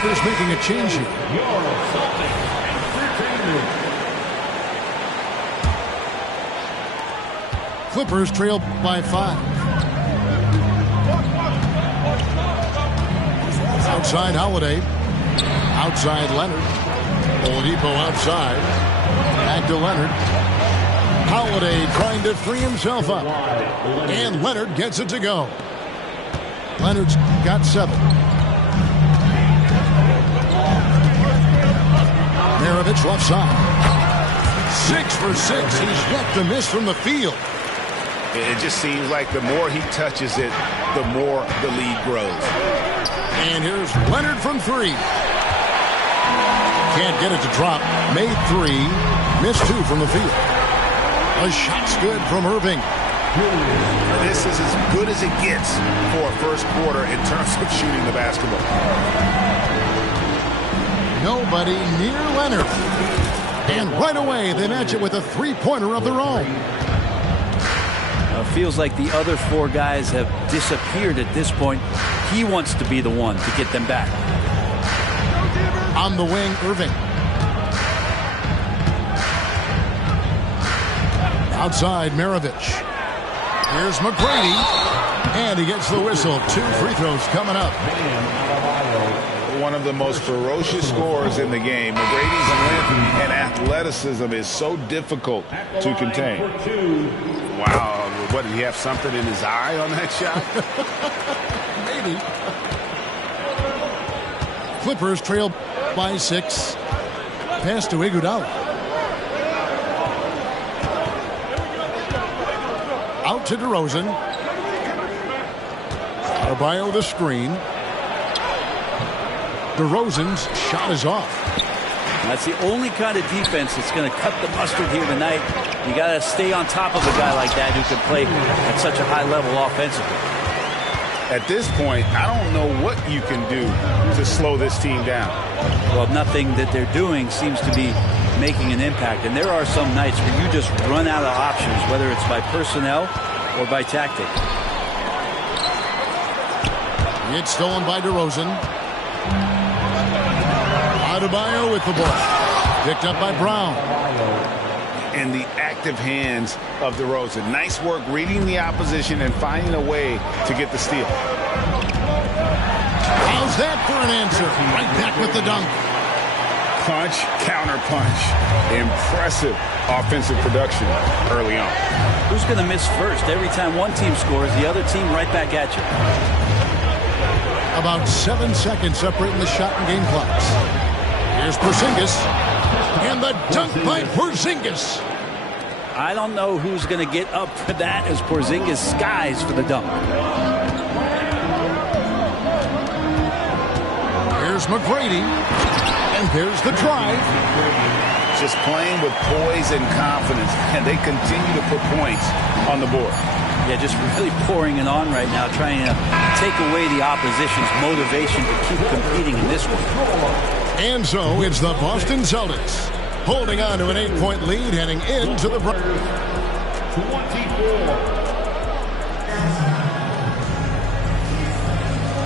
Clippers making a change here. Clippers trail by 5. Outside Holiday. Outside Leonard. Oladipo outside. Back to Leonard. Holiday trying to free himself up. And Leonard gets it to go. Leonard's got 7. Maravich left side. 6 for 6. He's yet to miss from the field. It just seems like the more he touches it, the more the lead grows. And here's Leonard from 3. Can't get it to drop. Made 3. Missed 2 from the field. A shot's good from Irving. This is as good as it gets for a first quarter in terms of shooting the basketball. Nobody near Leonard. And right away, they match it with a three-pointer of their own. Feels like the other 4 guys have disappeared at this point. He wants to be the one to get them back. On the wing, Irving. Outside, Maravich. Here's McGrady. And he gets the whistle. 2 free throws coming up. One of the most ferocious scorers in the game. McGrady's length and athleticism is so difficult to contain. Wow. What, did he have something in his eye on that shot? Maybe. Clippers trail by 6. Pass to Iguodala. Out to DeRozan. Adebayo the screen. DeRozan's shot is off. That's the only kind of defense that's going to cut the mustard here tonight. You got to stay on top of a guy like that who can play at such a high level offensively. At this point, I don't know what you can do to slow this team down. Well, nothing that they're doing seems to be making an impact. And there are some nights where you just run out of options, whether it's by personnel or by tactic. It's stolen by DeRozan. Adebayo with the ball. Picked up by Brown. And the active hands of DeRozan. Nice work reading the opposition and finding a way to get the steal. How's that for an answer? Right back with the dunk. Punch, counter punch. Impressive offensive production early on. Who's going to miss first? Every time one team scores, the other team right back at you. About 7 seconds separating the shot and game clocks. Here's Porzingis. And the dunk by Porzingis. I don't know who's going to get up for that as Porzingis skies for the dunk. Here's McGrady. And there's the drive. Just playing with poise and confidence. And they continue to put points on the board. Yeah, just really pouring it on right now, trying to take away the opposition's motivation to keep competing in this one. And so it's the Boston Celtics holding on to an 8-point lead heading into the break.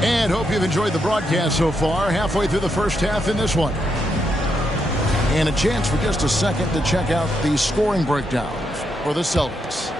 And hope you've enjoyed the broadcast so far. Halfway through the first half in this one. And a chance for just a second to check out the scoring breakdown for the Celtics.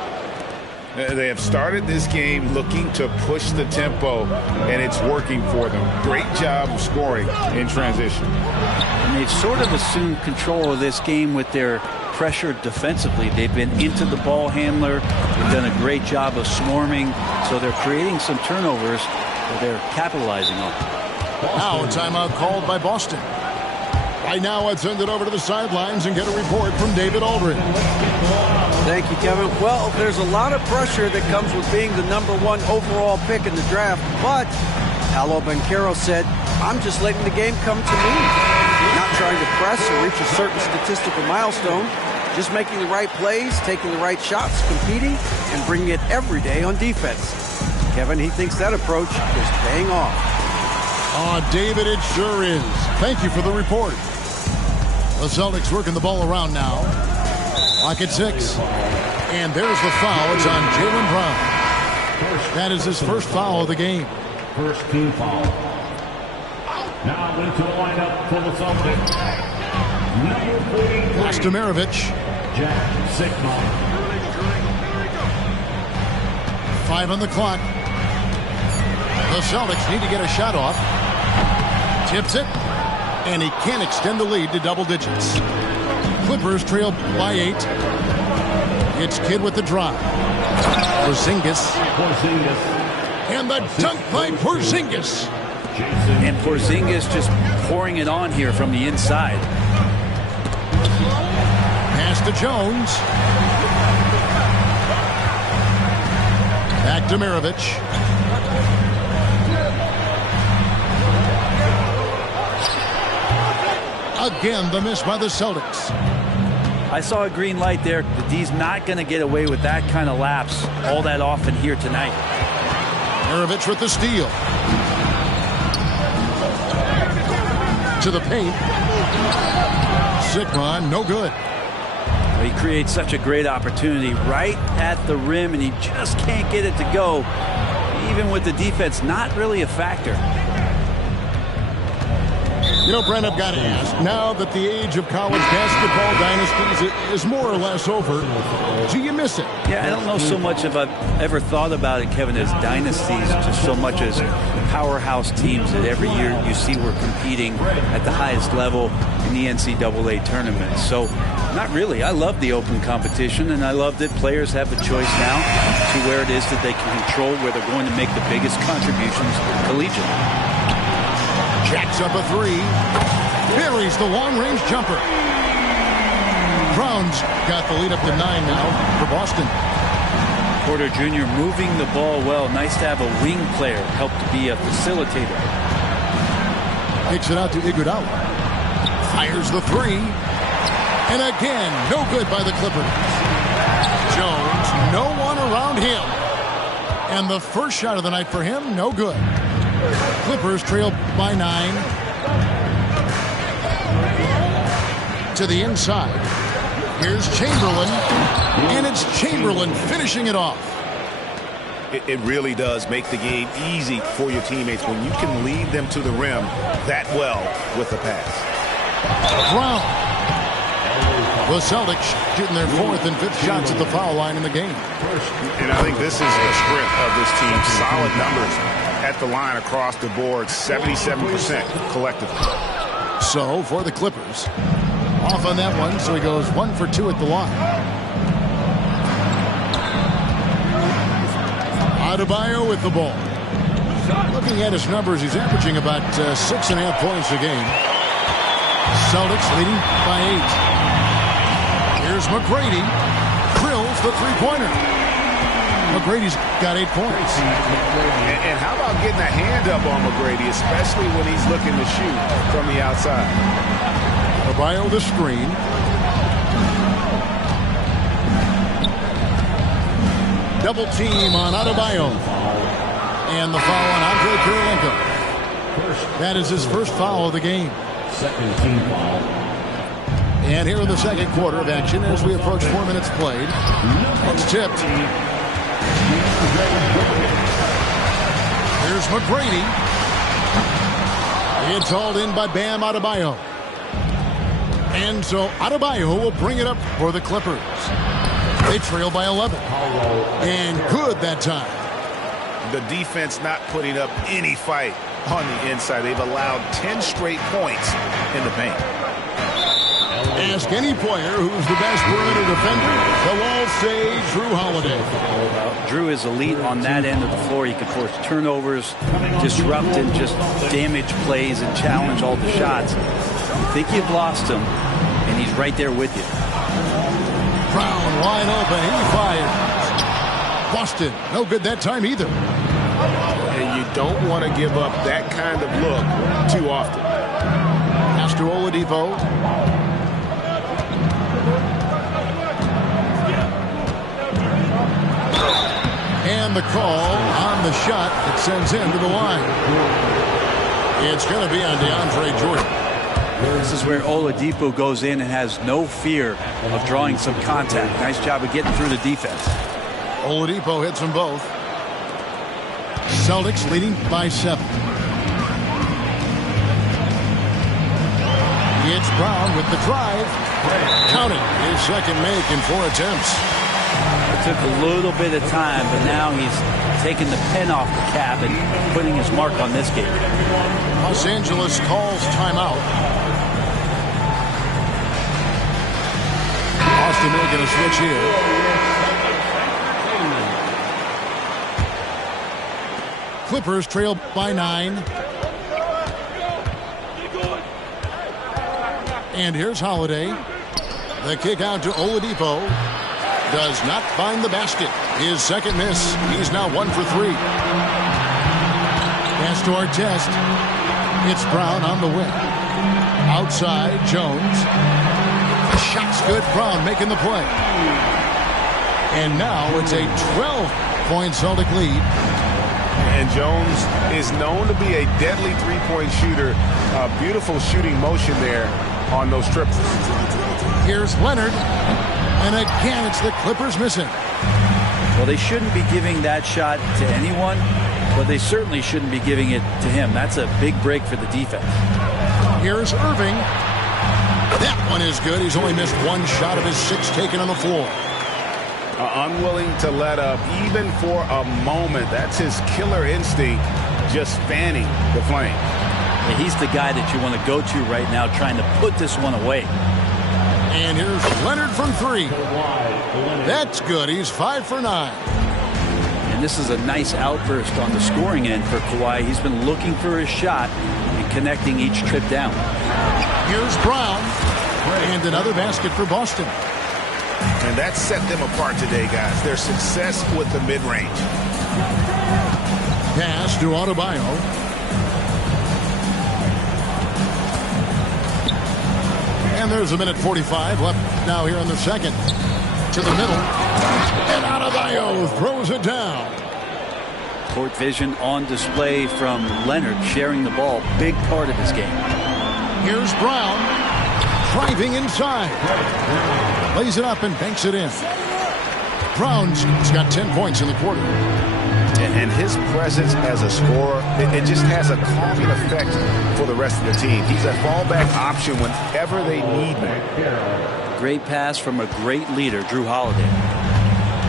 They have started this game looking to push the tempo, and it's working for them. Great job of scoring in transition. And they've sort of assumed control of this game with their pressure defensively. They've been into the ball handler. They've done a great job of swarming. So they're creating some turnovers that they're capitalizing on. Now a timeout called by Boston. Right now, I'd send it over to the sidelines and get a report from David Aldridge. Thank you, Kevin. Well, there's a lot of pressure that comes with being the #1 overall pick in the draft, but Paolo Banchero said, I'm just letting the game come to me. Not trying to press or reach a certain statistical milestone, just making the right plays, taking the right shots, competing, and bringing it every day on defense. Kevin, he thinks that approach is paying off. Oh, David, it sure is. Thank you for the report. The Celtics working the ball around now. Clock at 6. And there's the foul. It's on Jaylen Brown. That is his first foul of the game. First team foul. Now into the lineup for the Celtics. Ostimirovic. Jack Sigma. 5 on the clock. The Celtics need to get a shot off. Tips it. And he can't extend the lead to double digits. Clippers trail by 8. It's Kidd with the drive. Porzingis. And the dunk by Porzingis. And Porzingis just pouring it on here from the inside. Pass to Jones. Back to Mirovic. Again, the miss by the Celtics. I saw a green light there. The D's not going to get away with that kind of lapse all that often here tonight. Mirovic with the steal. To the paint. Sigma, no good. He creates such a great opportunity right at the rim, and he just can't get it to go, even with the defense not really a factor. You know, Brent, I've got to ask, now that the age of college basketball dynasties is more or less over, do you miss it? Yeah, I don't know so much if I've ever thought about it, Kevin, as dynasties, just so much as powerhouse teams that every year you see we're competing at the highest level in the NCAA tournament. So, not really. I love the open competition, and I love that players have the choice now to where it is that they can control where they're going to make the biggest contributions collegiately. Jacks up a 3. Buries the long-range jumper. Brown's got the lead up to 9 now for Boston. Porter Jr. moving the ball well. Nice to have a wing player help to be a facilitator. Kicks it out to Iguodala. Fires the 3. And again, no good by the Clippers. Jones, no one around him. And the first shot of the night for him, no good. Clippers trail by 9. To the inside. Here's Chamberlain. And it's Chamberlain finishing it off. It really does make the game easy for your teammates when you can lead them to the rim that well with the pass. Brown. The Celtics shooting their 4th and 5th shots at the foul line in the game. And I think this is the strength of this team. Solid numbers at the line across the board, 77% collectively. So for the Clippers, off on that one, so he goes 1 for 2 at the line. Adebayo with the ball. Looking at his numbers, he's averaging about 6.5 points a game. Celtics leading by 8. Here's McGrady. Drills the three-pointer. McGrady's got 8 points. And how about getting a hand up on McGrady, especially when he's looking to shoot from the outside? Adebayo the screen. Double team on Adebayo. And the foul on Andre Kirilenko. That is his first foul of the game. Second team foul. And here in the second quarter of action as we approach 4 minutes played. It's tipped. Here's McGrady. It's hauled in by Bam Adebayo. And so Adebayo will bring it up for the Clippers. They trail by 11. And good that time. The defense not putting up any fight on the inside. They've allowed 10 straight points in the paint. Ask any player who's the best perimeter defender, they'll all say Drew Holiday. Drew is elite on that end of the floor. He can force turnovers, disrupt and just damage plays and challenge all the shots. You think you've lost him, and he's right there with you. Brown wide open. He fires. Boston, no good that time either. And you don't want to give up that kind of look too often. Pass to Oladipo. And the call on the shot that sends him to the line. It's going to be on DeAndre Jordan. This is where Oladipo goes in and has no fear of drawing some contact. Nice job of getting through the defense. Oladipo hits them both. Celtics leading by 7. It's Brown with the drive. Counting his second make in 4 attempts. It took a little bit of time, but now he's taking the pen off the cap and putting his mark on this game. Los Angeles calls timeout. Boston making a switch here. Clippers trail by 9. And here's Holiday. The kick out to Oladipo. Does not find the basket. His second miss. He's now 1 for 3. Pass to Artest. It's Brown on the wing. Outside, Jones. Shot's good. Brown making the play. And now it's a 12-point Celtic lead. And Jones is known to be a deadly three-point shooter. Beautiful shooting motion there on those triples. Here's Leonard. And again, it's the Clippers missing. Well, they shouldn't be giving that shot to anyone, but they certainly shouldn't be giving it to him. That's a big break for the defense. Here's Irving. That one is good. He's only missed 1 shot of his 6 taken on the floor. Unwilling to let up even for a moment. That's his killer instinct, just fanning the flame. Yeah, he's the guy that you want to go to right now, trying to put this one away. And here's Leonard from 3. That's good. He's 5 for 9. And this is a nice outburst on the scoring end for Kawhi. He's been looking for his shot and connecting each trip down. Here's Brown. And another basket for Boston. And that set them apart today, guys. Their success with the mid-range. Pass to Adebayo. And there's a minute 45 left now here in the second. To the middle. And Adebayo throws it down. Court vision on display from Leonard, sharing the ball. Big part of his game. Here's Brown. Driving inside. Lays it up and banks it in. Brown's got 10 points in the quarter. And his presence as a scorer, it just has a calming effect for the rest of the team. He's a fallback option whenever they need him. Great pass from a great leader, Jrue Holiday.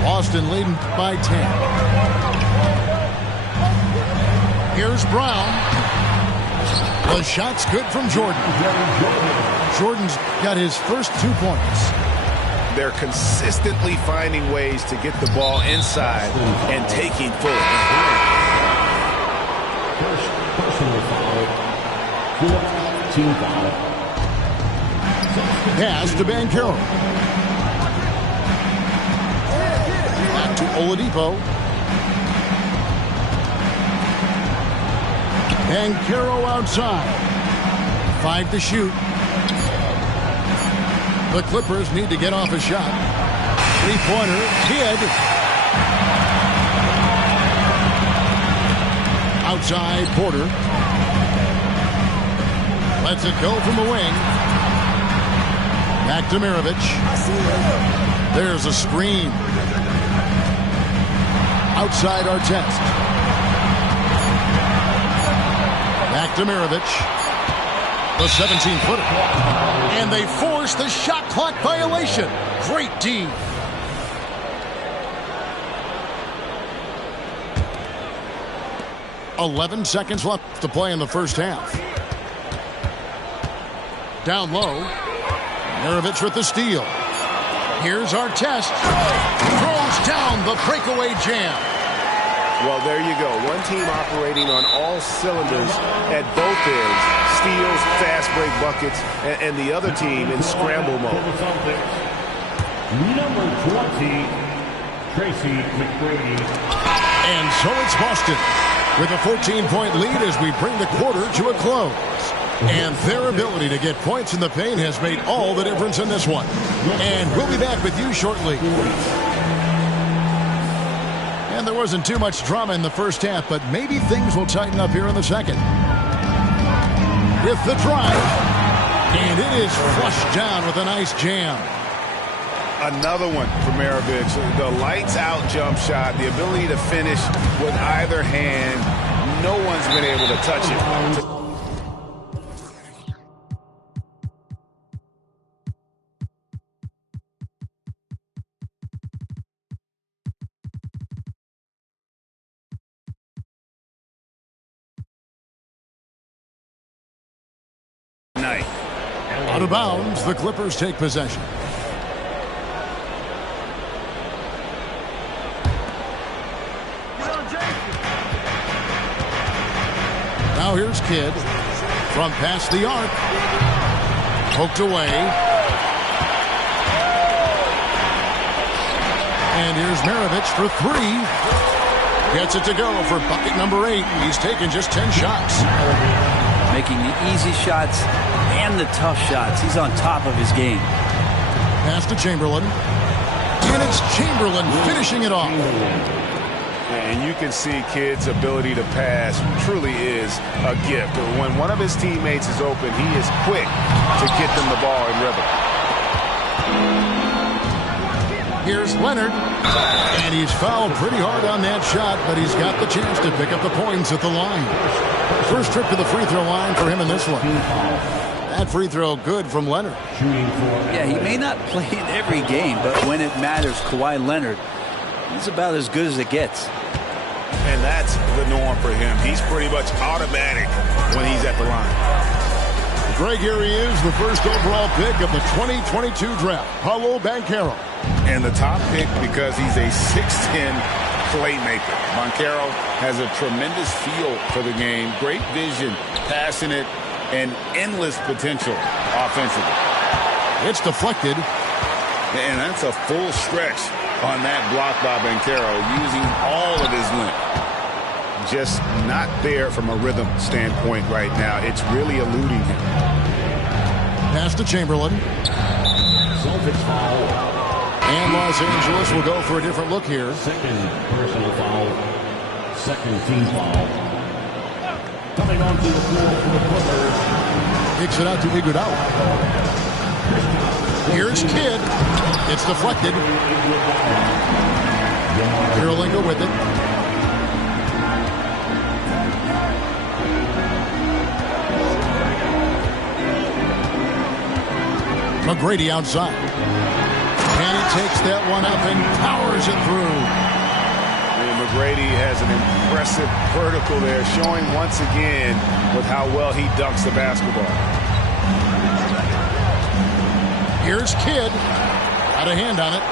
Boston leading by 10. Here's Brown. The shot's good from Jordan. Jordan's got his first 2 points. They're consistently finding ways to get the ball inside and taking full. First personal foul. 4th team foul. Pass to Banchero. Back to Oladipo. Banchero outside. 5 to shoot. The Clippers need to get off a shot. 3-pointer, hid. Outside, Porter. Lets it go from the wing. Back to Mirovic. There's a screen. Outside Artest. Back to Mirovic. The 17-footer. And they force the shot clock violation. Great D. .11 seconds left to play in the first half. Down low. Mirovic with the steal. Here's Artest. Throws down the breakaway jam. Well, there you go. One team operating on all cylinders at both ends. Steals, fast break buckets, and the other team in scramble mode. Number 20, Tracy McGrady. And so it's Boston with a 14-point lead as we bring the quarter to a close. And their ability to get points in the paint has made all the difference in this one. And we'll be back with you shortly. And there wasn't too much drama in the first half, but maybe things will tighten up here in the second. With the drive. And it is flushed down with a nice jam. Another one for Mirovic. The lights-out jump shot, the ability to finish with either hand. No one's been able to touch it. Out of bounds, the Clippers take possession. Now here's Kidd from past the arc. Poked away. And here's Maravich for three. Gets it to go for bucket number 8. He's taken just 10 shots. Making the easy shots and the tough shots. He's on top of his game. Pass to Chamberlain. And it's Chamberlain finishing it off. And you can see Kidd's ability to pass truly is a gift. When one of his teammates is open, he is quick to get them the ball in rhythm. Here's Leonard. And he's fouled pretty hard on that shot, but he's got the chance to pick up the points at the line. First trip to the free throw line for him in this one. That free throw good from Leonard. Yeah, he may not play in every game, but when it matters, Kawhi Leonard, he's about as good as it gets. And that's the norm for him. He's pretty much automatic when he's at the line. Greg, here he is, the first overall pick of the 2022 draft, Paolo Banchero. And the top pick because he's a 6'10 playmaker. Banchero has a tremendous feel for the game, great vision, passing it, and endless potential offensively. It's deflected. And that's a full stretch on that block by Banchero, using all of his length. Just not there from a rhythm standpoint right now. It's really eluding him. Pass to Chamberlain. Celtics foul. And Los Angeles will go for a different look here. Second personal foul. Second team foul. Coming onto the floor for the Clippers. Kicks it out to Iguodala. Here's Kidd. It's deflected. Kirilenko with it. McGrady outside. And he takes that one up and powers it through. And McGrady has an impressive vertical there, showing once again with how well he dunks the basketball. Here's Kidd. Got a hand on it.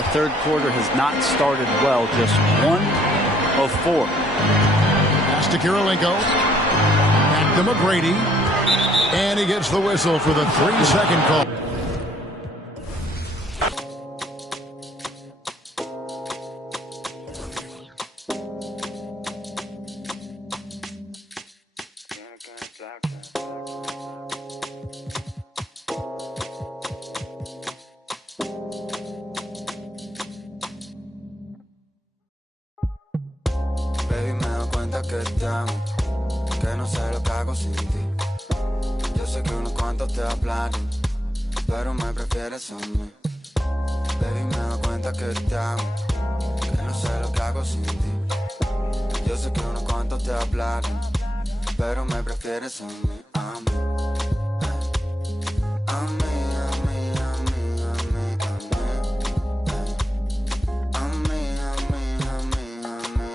The third quarter has not started well, just 1 of 4. Pass to Kirilenko. Back to McGrady. And he gets the whistle for the 3-second call. Baby, me doy cuenta que te amo, que no sé lo que hago sin ti. Yo sé que unos cuantos te hablaron, pero me prefieres a mí. Baby, me doy cuenta que te amo, que no sé lo que hago sin ti. Yo sé que unos cuantos te hablaron, pero me prefieres a mí, a mí. A mí, a mí, a mí, a mí, a mí. A mí, a mí, a mí, a mí, a mí.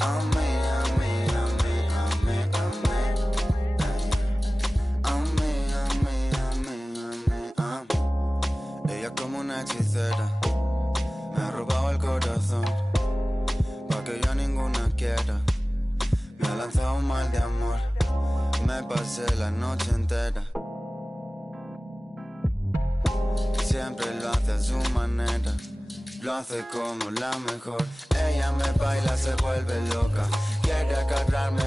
A mí, a mí, a mí, a mí, a mí. A mí, a mí, a mí, a mí. Ella como una hechicera me ha robado el corazón, pa' que yo ninguna quiera. Me ha lanzado un mal de amor, me pasé la noche entera. Siempre lo hace a su manera, lo hace como la mejor. Ella me baila, se vuelve loca, quiere agarrarme.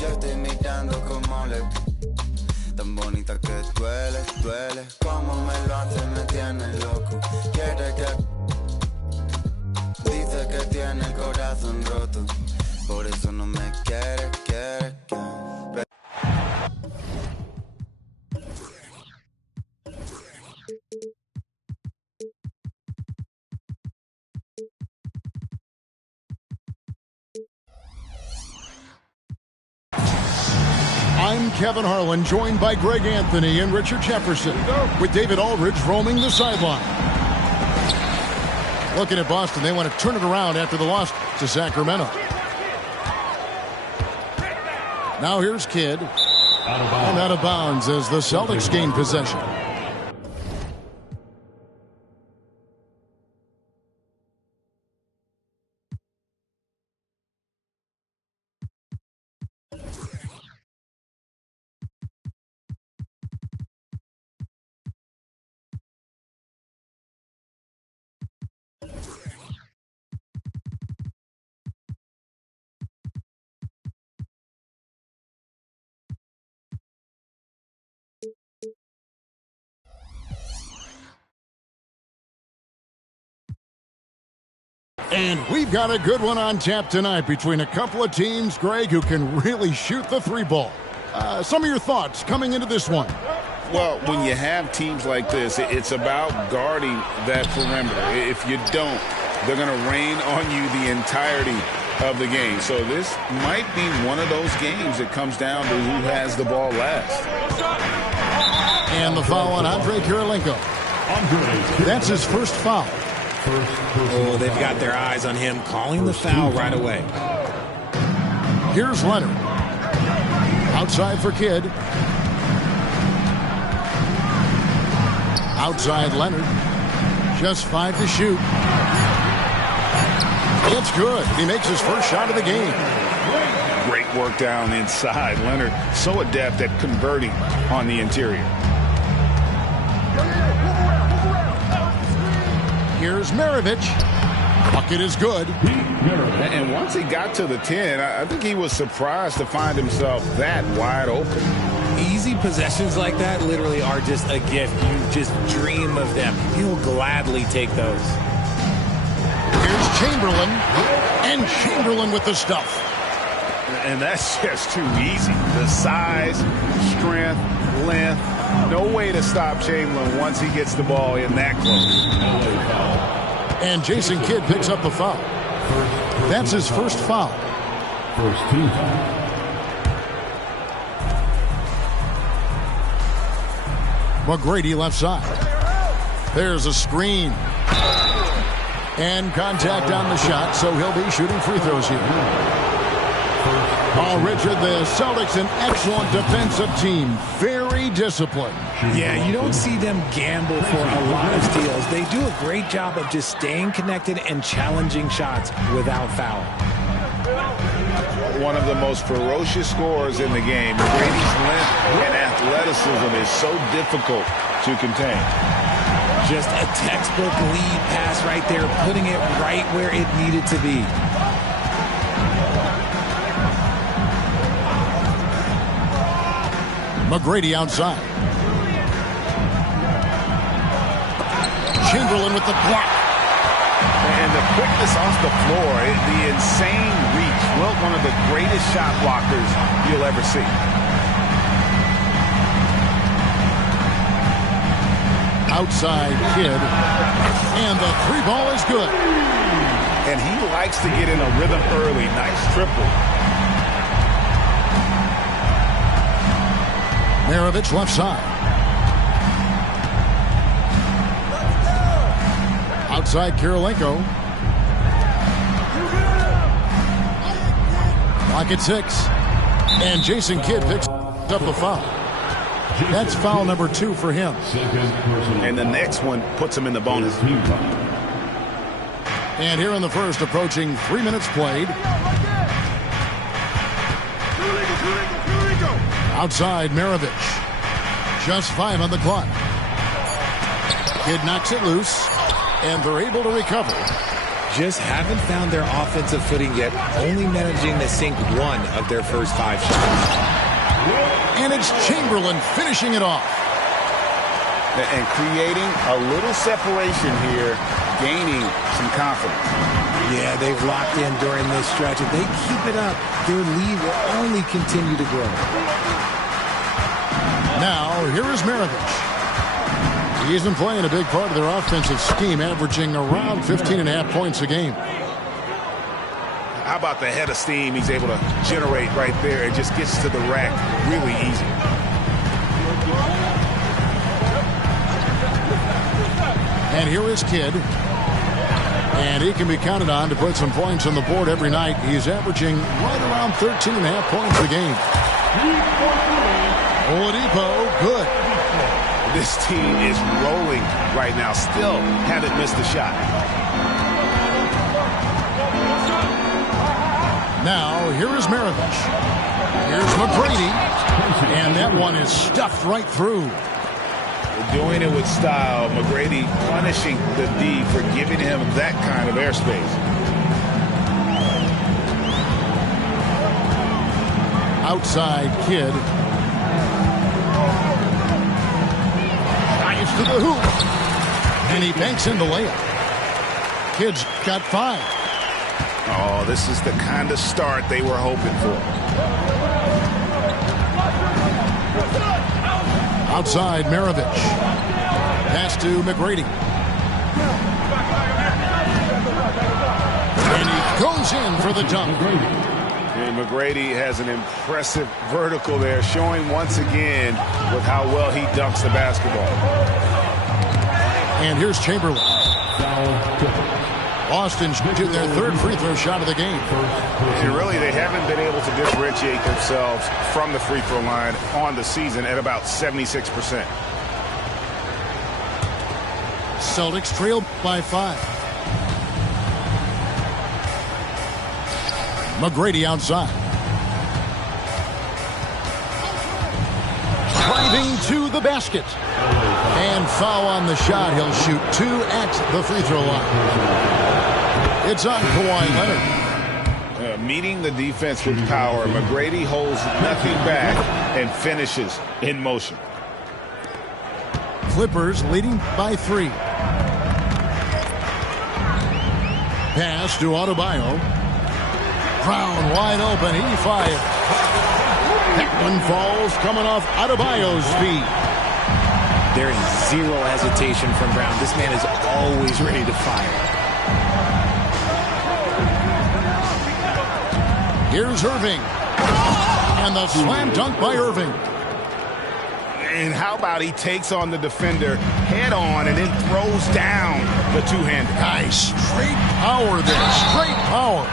Yo estoy mirando como le... Tan bonita que duele, duele. Como me lo hace, me tiene loco. Quiere que... Dice que tiene el corazón roto, por eso no me quiere, quiere, quiere. I'm Kevin Harlan, joined by Greg Anthony and Richard Jefferson, with David Aldridge roaming the sideline. Looking at Boston, they want to turn it around after the loss to Sacramento. Now here's Kidd. And out of bounds as the Celtics gain possession. And we've got a good one on tap tonight between a couple of teams, Greg, who can really shoot the three ball. Some of your thoughts coming into this one. Well, when you have teams like this, it's about guarding that perimeter. If you don't, they're going to rain on you the entirety of the game. So this might be one of those games that comes down to who has the ball last. And the foul on Andre Kirilenko. That's his first foul. Oh, they've got their eyes on him, calling the foul right away. Here's Leonard. Outside for Kidd. Outside Leonard. Just 5 to shoot. It's good. He makes his first shot of the game. Great work down inside. Leonard so adept at converting on the interior. Here's Maravich. Bucket is good. And once he got to the 10, I think he was surprised to find himself that wide open. Easy possessions like that literally are just a gift. You just dream of them. He'll gladly take those. Here's Chamberlain. And Chamberlain with the stuff. And that's just too easy. The size, strength, length. No way to stop Chamberlain once he gets the ball in that close. And Jason Kidd picks up the foul. That's his first foul. First team foul. McGrady left side. There's a screen. And contact on the shot, so he'll be shooting free throws here. Oh, Richard, the Celtics, an excellent defensive team. Very disciplined. Yeah, you don't see them gamble for a lot of steals. They do a great job of just staying connected and challenging shots without fouling. One of the most ferocious scorers in the game. Brady's length and athleticism is so difficult to contain. Just a textbook lead pass right there, putting it right where it needed to be. McGrady outside. Chamberlain with the block. And the quickness off the floor, the insane reach. Well, one of the greatest shot blockers you'll ever see. Outside Kidd. And the three ball is good. And he likes to get in a rhythm early. Nice triple. Maravich left side. Outside Kirilenko. Clock at 6. And Jason Kidd picks up a foul. That's foul number 2 for him. And the next one puts him in the bonus. And here in the first, approaching 3 minutes played. Outside Maravich. Just 5 on the clock. Kidd knocks it loose. And they're able to recover. Just haven't found their offensive footing yet, only managing to sink 1 of their first 5 shots. And it's Chamberlain finishing it off. And creating a little separation here, gaining some confidence. Yeah, they've locked in during this stretch. If they keep it up, their lead will only continue to grow. Now, here is Maravich. He's been playing a big part of their offensive scheme, averaging around 15.5 points a game. How about the head of steam he's able to generate right there? It just gets to the rack really easy. And here is Kidd. And he can be counted on to put some points on the board every night. He's averaging right around 13.5 points a game. Oladipo, good. This team is rolling right now. Still haven't missed a shot. Now, here is Maravich. Here's McGrady. And that one is stuffed right through. Doing it with style. McGrady punishing the D for giving him that kind of airspace. Outside Kidd. Drives to the hoop. And he banks in the layup. Kidd's got 5. Oh, this is the kind of start they were hoping for. Outside Maravich. Pass to McGrady. And he goes in for the dunk. And McGrady has an impressive vertical there, showing once again with how well he dunks the basketball. And here's Chamberlain. Boston shooting their 3rd free throw shot of the game. And really, they haven't been able to differentiate themselves from the free throw line on the season at about 76%. Celtics trail by 5. McGrady outside. Driving to the basket. And foul on the shot. He'll shoot 2 at the free throw line. It's on Kawhi Leonard. Meeting the defense with power, McGrady holds nothing back and finishes in motion. Clippers leading by 3. Pass to Adebayo. Brown wide open. He fires. That one falls coming off Adebayo's feet. There is zero hesitation from Brown. This man is always ready to fire. Here's Irving. And the slam dunk by Irving. And how about he takes on the defender head on and then throws down the two-hander. Nice. Straight power there. Straight power.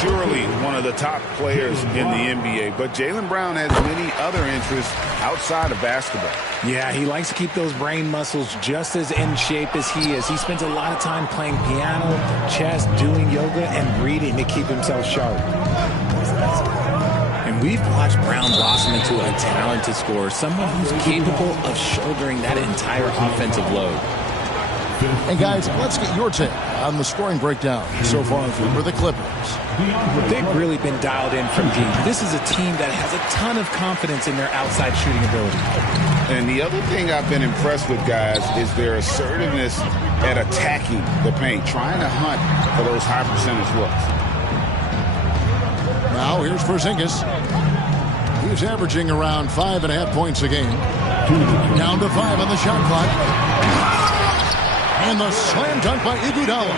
Surely one of the top players in the NBA, but Jaylen Brown has many other interests outside of basketball. Yeah, he likes to keep those brain muscles just as in shape as he is. He spends a lot of time playing piano, chess, doing yoga, and reading to keep himself sharp. And we've watched Brown blossom into a talented scorer, someone who's capable of shouldering that entire offensive load. And guys, let's get your take on the scoring breakdown so far for the Clippers. They've really been dialed in from deep. This is a team that has a ton of confidence in their outside shooting ability. And the other thing I've been impressed with, guys, is their assertiveness at attacking the paint, trying to hunt for those high percentage looks. Now here's Porzingis. He's averaging around 5.5 points a game. Down to 5 on the shot clock. And the slam dunk by Iguodala.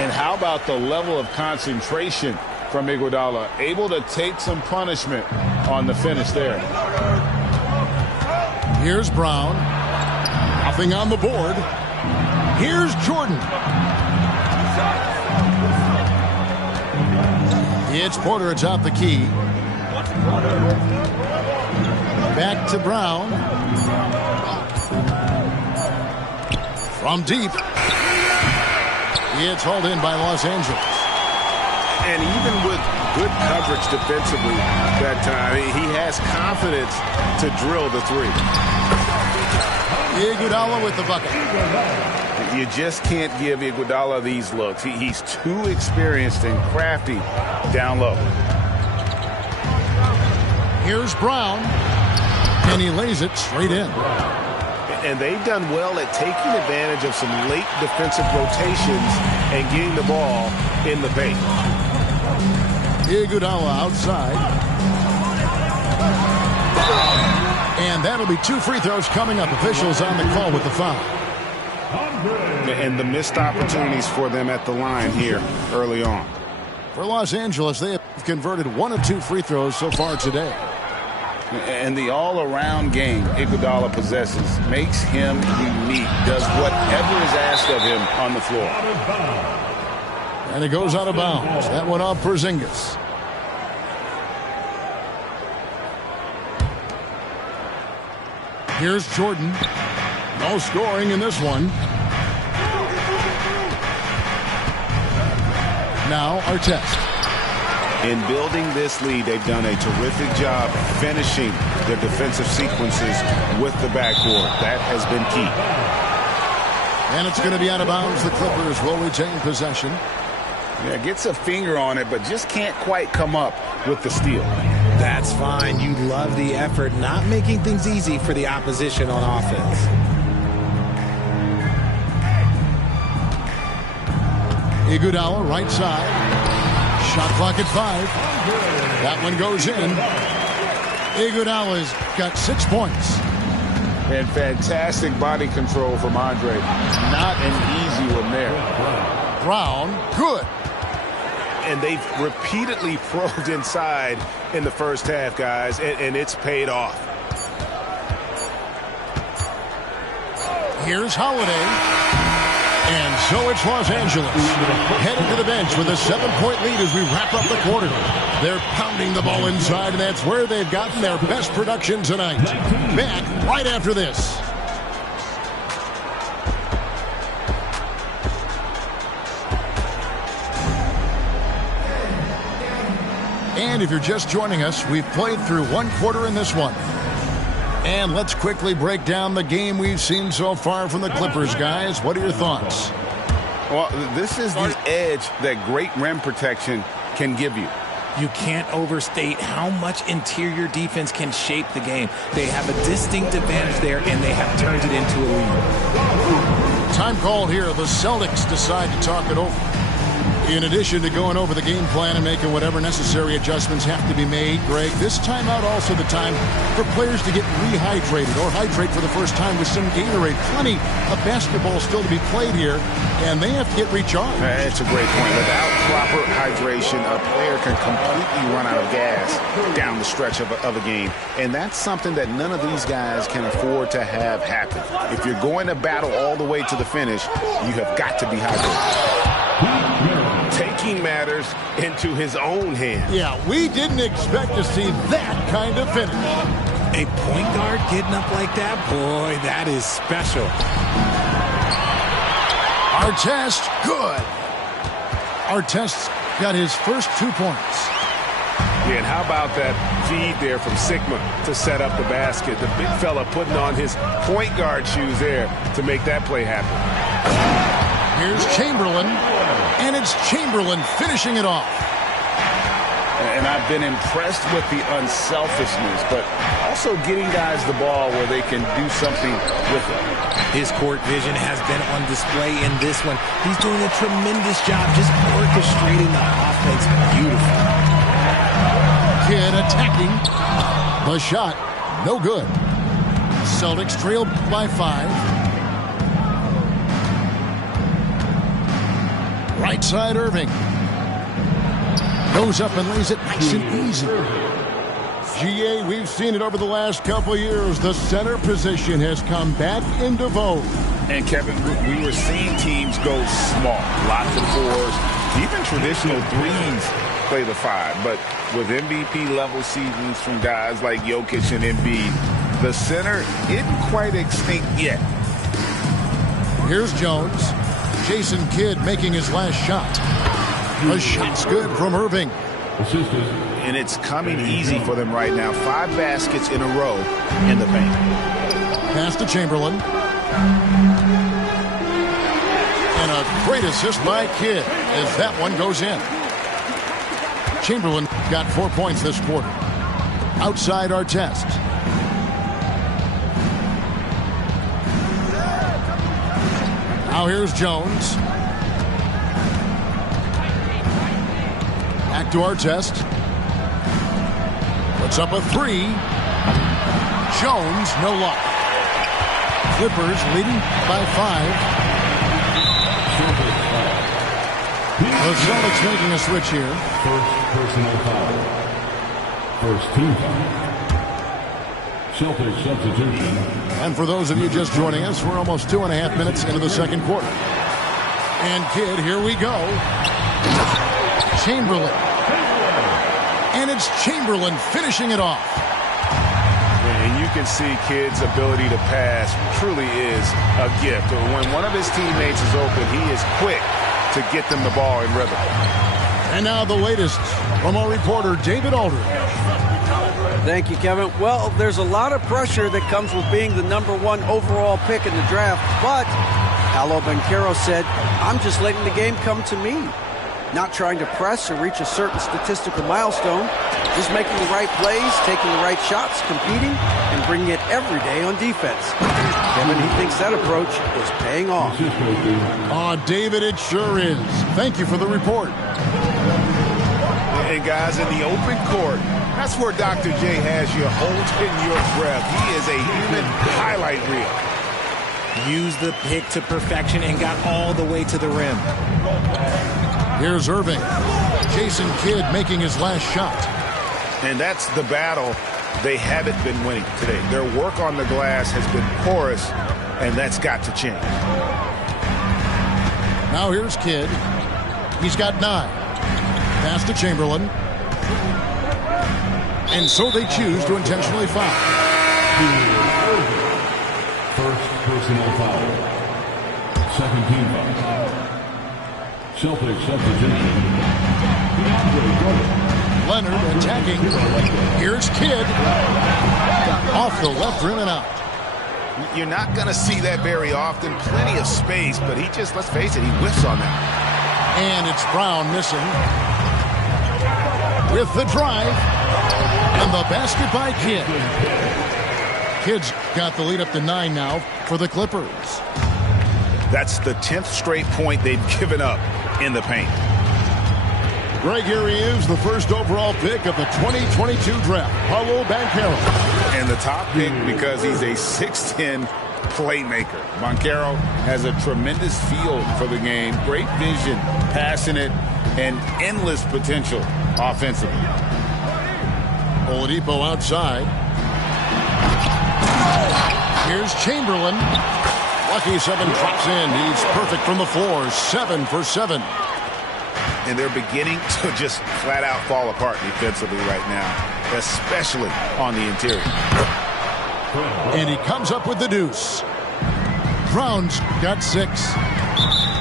And how about the level of concentration from Iguodala? Able to take some punishment on the finish there. Here's Brown. Nothing on the board. Here's Jordan. It's Porter atop the key. Back to Brown. From deep. It's hauled in by Los Angeles. And even with good coverage defensively that time, he has confidence to drill the three. Iguodala with the bucket. You just can't give Iguodala these looks. He's too experienced and crafty down low. Here's Brown. And he lays it straight in. And they've done well at taking advantage of some late defensive rotations and getting the ball in the paint. Iguodala outside. And that'll be 2 free throws coming up. Officials on the call with the foul. And the missed opportunities for them at the line here early on. For Los Angeles, they have converted 1 of 2 free throws so far today. And the all-around game Iguodala possesses makes him unique, does whatever is asked of him on the floor. And it goes out of bounds. That went off Porzingis. Here's Jordan. No scoring in this one. Now Artest. In building this lead, they've done a terrific job finishing their defensive sequences with the backboard. That has been key. And it's going to be out of bounds. The Clippers will retain possession. Yeah, gets a finger on it, but just can't quite come up with the steal. That's fine. You love the effort, not making things easy for the opposition on offense. Iguodala, right side. Shot clock at 5. That one goes in. Iguodala's got 6 points. And fantastic body control from Andre. Not an easy one there. Brown, good. And they've repeatedly probed inside in the first half, guys, and it's paid off. Here's Holiday. And so it's Los Angeles. Headed to the bench with a 7-point lead as we wrap up the quarter. They're pounding the ball inside, and that's where they've gotten their best production tonight. Back right after this. And if you're just joining us, we've played through one quarter in this one. And let's quickly break down the game we've seen so far from the Clippers, guys. What are your thoughts? Well, this is the edge that great rim protection can give you. You can't overstate how much interior defense can shape the game. They have a distinct advantage there, and they have turned it into a lead. Time called here. The Celtics decide to talk it over. In addition to going over the game plan and making whatever necessary adjustments have to be made, Greg, this timeout also the time for players to get rehydrated or hydrate for the first time with some Gatorade. Plenty of basketball still to be played here, and they have to get recharged. That's a great point. Without proper hydration, a player can completely run out of gas down the stretch of a game, and that's something that none of these guys can afford to have happen. If you're going to battle all the way to the finish, you have got to be hydrated. Taking matters into his own hands. Yeah, we didn't expect to see that kind of finish. A point guard getting up like that, boy, that is special. Artest, good. Artest's got his first 2 points. Yeah, and how about that feed there from Sigma to set up the basket? The big fella putting on his point guard shoes there to make that play happen. Here's Chamberlain, and it's Chamberlain finishing it off. And I've been impressed with the unselfishness, but also getting guys the ball where they can do something with it. His court vision has been on display in this one. He's doing a tremendous job just orchestrating the offense beautifully. Kid attacking. The shot, no good. Celtics trailed by 5. Right side, Irving. Goes up and lays it nice and easy. GA, we've seen it over the last couple years. The center position has come back into vogue. And, Kevin, we were seeing teams go small. Lots of 4s, even traditional 3s play the 5. But with MVP-level seasons from guys like Jokic and Embiid, the center isn't quite extinct yet. Here's Jones. Jason Kidd making his last shot. The shot's good from Irving. And it's coming easy for them right now. 5 baskets in a row in the paint. Pass to Chamberlain. And a great assist by Kidd as that one goes in. Chamberlain got 4 points this quarter. Outside Artest. Now here's Jones. Back to Artest. Puts up a 3. Jones, no luck. Clippers leading by 5. The Celtics making a switch here. First personal foul. First team foul. Celtics substitution. And for those of you just joining us, we're almost 2.5 minutes into the second quarter. And Kidd, here we go. Chamberlain. And it's Chamberlain finishing it off. And you can see Kidd's ability to pass truly is a gift. When one of his teammates is open, he is quick to get them the ball in rhythm. And now the latest from our reporter, David Aldridge. Thank you, Kevin. Well, there's a lot of pressure that comes with being the #1 overall pick in the draft, but Paolo Banchero said, I'm just letting the game come to me. Not trying to press or reach a certain statistical milestone, just making the right plays, taking the right shots, competing, and bringing it every day on defense. Kevin, he thinks that approach is paying off. Oh, David, it sure is. Thank you for the report. And guys, in the open court, that's where Dr. J has you holding your breath. He is a human highlight reel. Used the pick to perfection and got all the way to the rim. Here's Irving. Jason Kidd making his last shot. And that's the battle they haven't been winning today. Their work on the glass has been porous, and that's got to change. Now here's Kidd. He's got 9. Pass to Chamberlain. And so they choose to intentionally foul. First personal foul. Second team foul. Celtics substitution. Leonard attacking. Here's Kidd. Off the left rim and out. You're not going to see that very often. Plenty of space, but he just, let's face it, he whiffs on that. And it's Brown missing. With the drive. And the basket by Kidd. Kidd's got the lead up to 9 now for the Clippers. That's the 10th straight point they've given up in the paint. Greg, here he is, the first overall pick of the 2022 draft, Paolo Banchero. And the top pick because he's a 6'10 playmaker. Banchero has a tremendous feel for the game, great vision, passionate, and endless potential offensively. Oladipo outside. Here's Chamberlain. Lucky 7 drops in. He's perfect from the floor. 7 for 7. And they're beginning to just flat out fall apart defensively right now, especially on the interior. And he comes up with the deuce. Brown's got 6.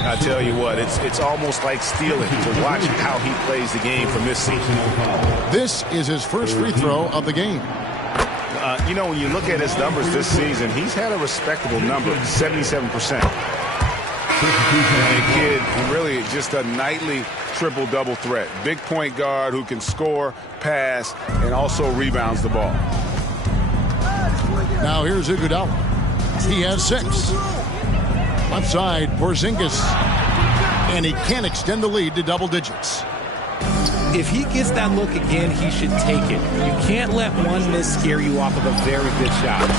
I tell you what, it's almost like stealing to watch how he plays the game from this season. This is his first free throw of the game. You know, when you look at his numbers this season, he's had a respectable number, 77%. And Kidd, really just a nightly triple-double threat. Big point guard who can score, pass, and also rebounds the ball. Now here's Iguodala. He has 6. Left side, Porzingis. And he can't extend the lead to double digits. If he gets that look again, he should take it. You can't let one miss scare you off of a very good shot.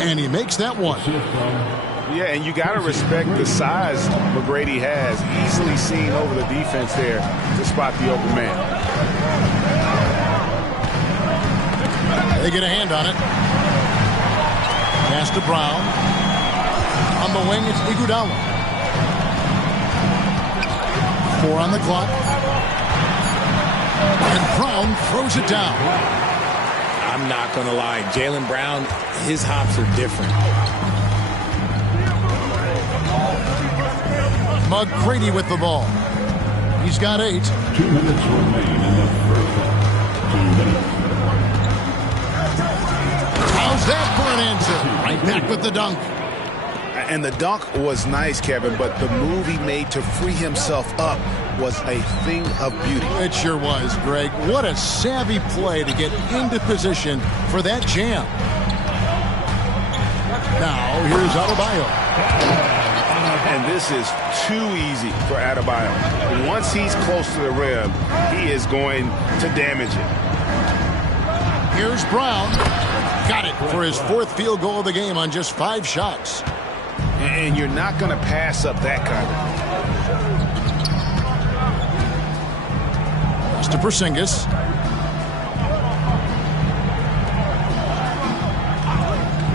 And he makes that one. Yeah, and you got to respect the size McGrady has. Easily seen over the defense there to spot the open man. They get a hand on it. Pass to Brown. On the wing, it's Iguodala. 4 on the clock. And Brown throws it down. I'm not going to lie. Jaylen Brown, his hops are different. McGrady with the ball. He's got 8. 2 minutes remain in the first half. 2 minutes. How's that for an answer? Right back with the dunk. And the dunk was nice, Kevin, but the move he made to free himself up was a thing of beauty. It sure was, Greg. What a savvy play to get into position for that jam. Now, here's Adebayo. And this is too easy for Adebayo. Once he's close to the rim, he is going to damage it. Here's Brown. Got it for his 4th field goal of the game on just 5 shots. And you're not going to pass up that kind of. Pass to Porzingis.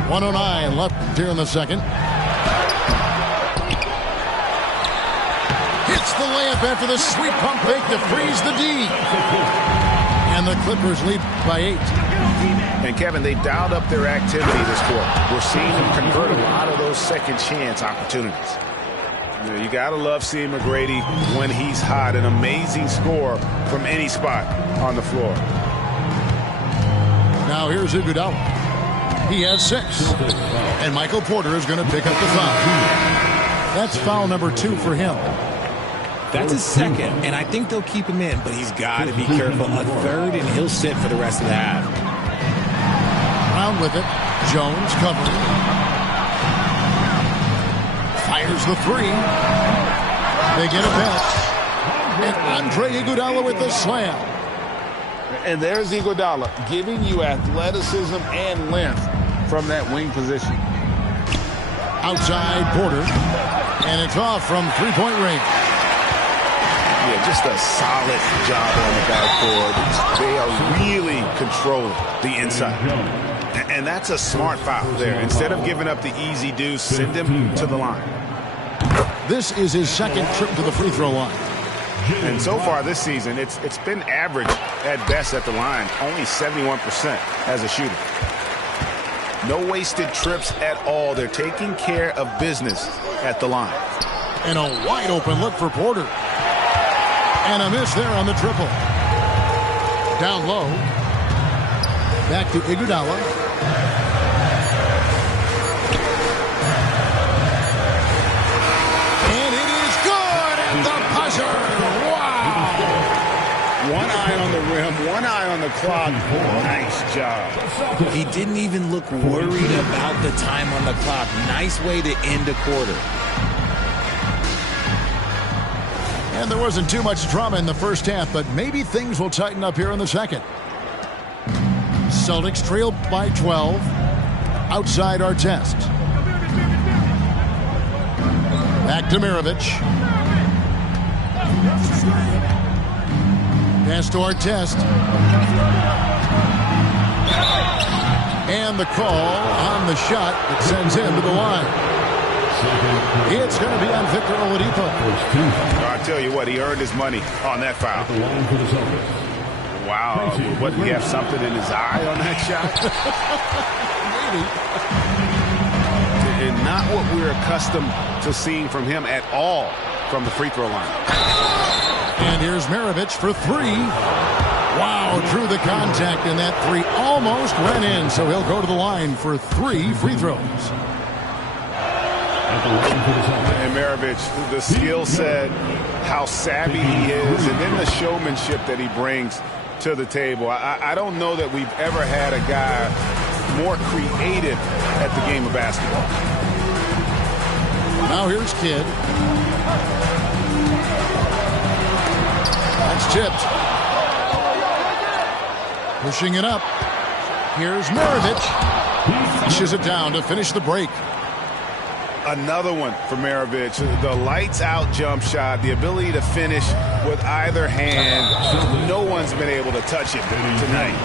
.109 left here in the second. Hits the layup after the sweet pump fake to freeze the D. And the Clippers lead by 8. And, Kevin, they dialed up their activity this quarter. We're seeing them convert a lot of those second chance opportunities. You got to love seeing McGrady when he's hot. An amazing score from any spot on the floor. Now here's Iguodala. He has 6. And Michael Porter is going to pick up the foul. That's foul number 2 for him. That's his second, and I think they'll keep him in, but he's got to be careful. A third, and he'll sit for the rest of the half. Brown with it. Jones covering. Fires the 3. They get a bet. And Andre Iguodala with the slam. And there's Iguodala giving you athleticism and length from that wing position. Outside Porter. And it's off from three-point range. Yeah, just a solid job on the backboard. They are really controlling the inside. And that's a smart foul there. Instead of giving up the easy deuce, send him to the line. This is his second trip to the free throw line. And so far this season, it's been average at best at the line. Only 71% as a shooter. No wasted trips at all. They're taking care of business at the line. And a wide open look for Porter. And a miss there on the triple. Down low. Back to Iguodala. And it is good at the buzzer. Wow. One eye on the rim, one eye on the clock. Nice job. He didn't even look worried about the time on the clock. Nice way to end a quarter. And there wasn't too much drama in the first half, but maybe things will tighten up here in the second. Celtics trail by 12. Outside Artest. Back to Mirovic. Pass to Artest. And the call on the shot that sends him to the line. It's going to be on Victor Oladipo. I tell you what, he earned his money on that foul. Wow. What, did he have something in his eye on that shot? Maybe. And not what we're accustomed to seeing from him at all from the free throw line. And here's Mirovic for 3. Wow, drew the contact, and that 3 almost went in, so he'll go to the line for 3 free throws. And Mirovic, the skill set, how savvy he is, and then the showmanship that he brings to the table. I don't know that we've ever had a guy more creative at the game of basketball. Now here's Kidd. That's tipped. Pushing it up. Here's Mirovic. Pushes it down to finish the break. Another one for Mirovic. The lights-out jump shot, the ability to finish with either hand. No one's been able to touch it tonight.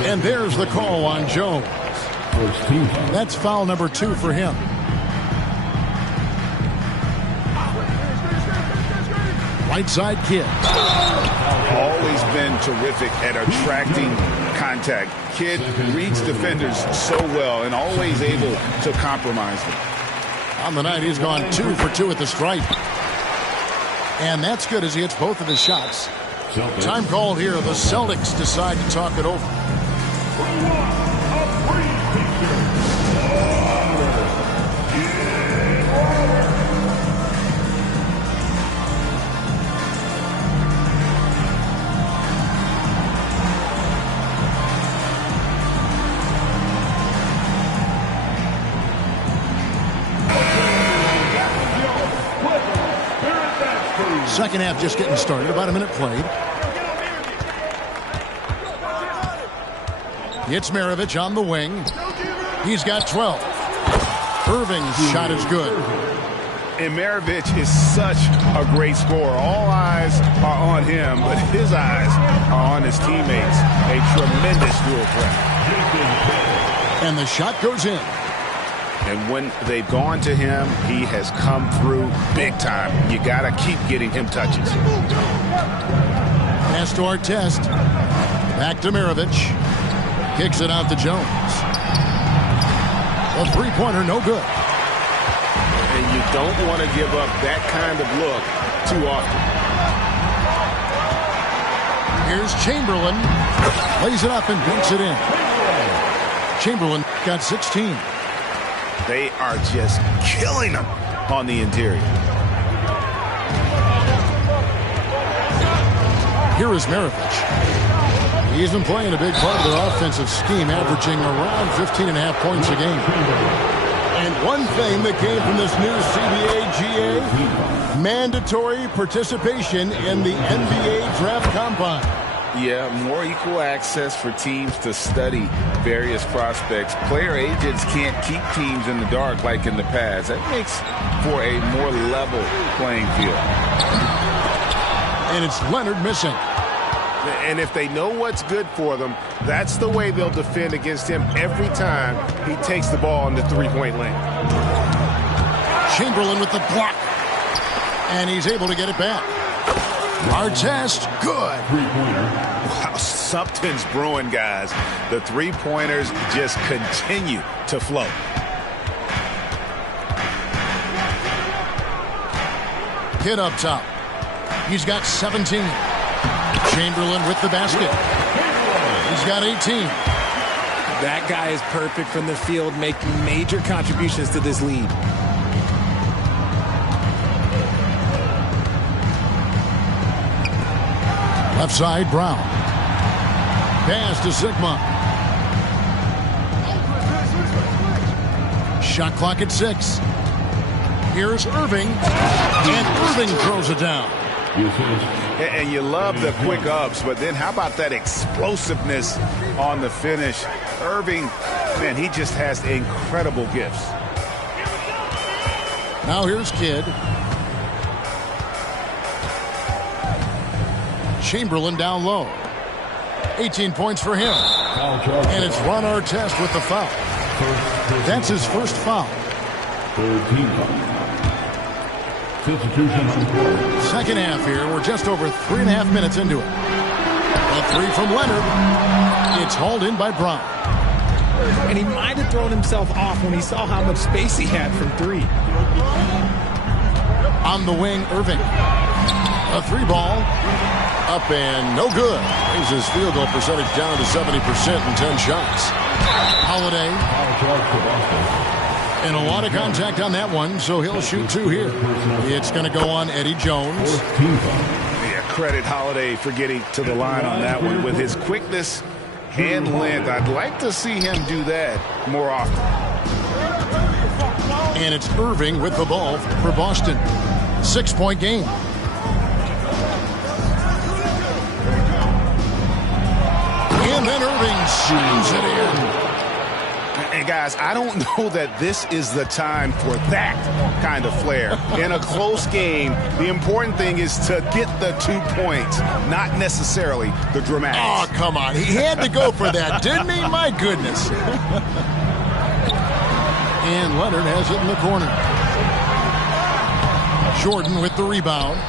And there's the call on Jones. That's foul number 2 for him. Right side Kidd. Always been terrific at attracting contact. Kidd reads defenders so well and always able to compromise them. On the night, he's gone 2 for 2 at the stripe. And that's good as he hits both of his shots. Time called here. The Celtics decide to talk it over. Second half just getting started. About a minute played. It's Mirovic on the wing. He's got 12. Irving's shot is good. And Mirovic is such a great scorer. All eyes are on him, but his eyes are on his teammates. A tremendous dual threat. And the shot goes in. And when they've gone to him, he has come through big time. You got to keep getting him touches. Pass to Artest. Back to Mirovic. Kicks it out to Jones. A three-pointer, no good. And you don't want to give up that kind of look too often. Here's Chamberlain. Lays it up and banks it in. Chamberlain got 16. They are just killing them on the interior. Here is Maravich. He's been playing a big part of their offensive scheme, averaging around 15.5 points a game. And one thing that came from this new CBA GA, mandatory participation in the NBA Draft Combine. Yeah, more equal access for teams to study various prospects. Player agents can't keep teams in the dark like in the past. That makes for a more level playing field. And it's Leonard missing. And if they know what's good for them, that's the way they'll defend against him every time he takes the ball in the three-point lane. Chamberlain with the block. And he's able to get it back. Artest, good. Wow, something's brewing, guys. The three-pointers just continue to flow. Kid up top. He's got 17. Chamberlain with the basket. He's got 18. That guy is perfect from the field, making major contributions to this lead. Left side, Brown. Pass to Sigma. Shot clock at 6. Here's Irving. And Irving throws it down. And you love the quick ups, but then how about that explosiveness on the finish? Irving, man, he just has incredible gifts. Now here's Kidd. Chamberlain down low. 18 points for him. And it's Ron Artest with the foul. That's his first foul. Second half here. We're just over 3.5 minutes into it. A three from Leonard. It's hauled in by Brown. And he might have thrown himself off when he saw how much space he had from three. On the wing, Irving. A three ball. Up and no good. Brings his field goal percentage down to 70% in 10 shots. Holiday. And a lot of contact on that one, so he'll shoot 2 here. It's going to go on Eddie Jones. Yeah, credit Holiday for getting to the line on that one. With his quickness and length, I'd like to see him do that more often. And it's Irving with the ball for Boston. 6-point game. And then Irving shoots it in. And guys, I don't know that this is the time for that kind of flair. In a close game, the important thing is to get the 2 points, not necessarily the dramatics. Oh, come on. He had to go for that, didn't he? My goodness. And Leonard has it in the corner. Jordan with the rebound.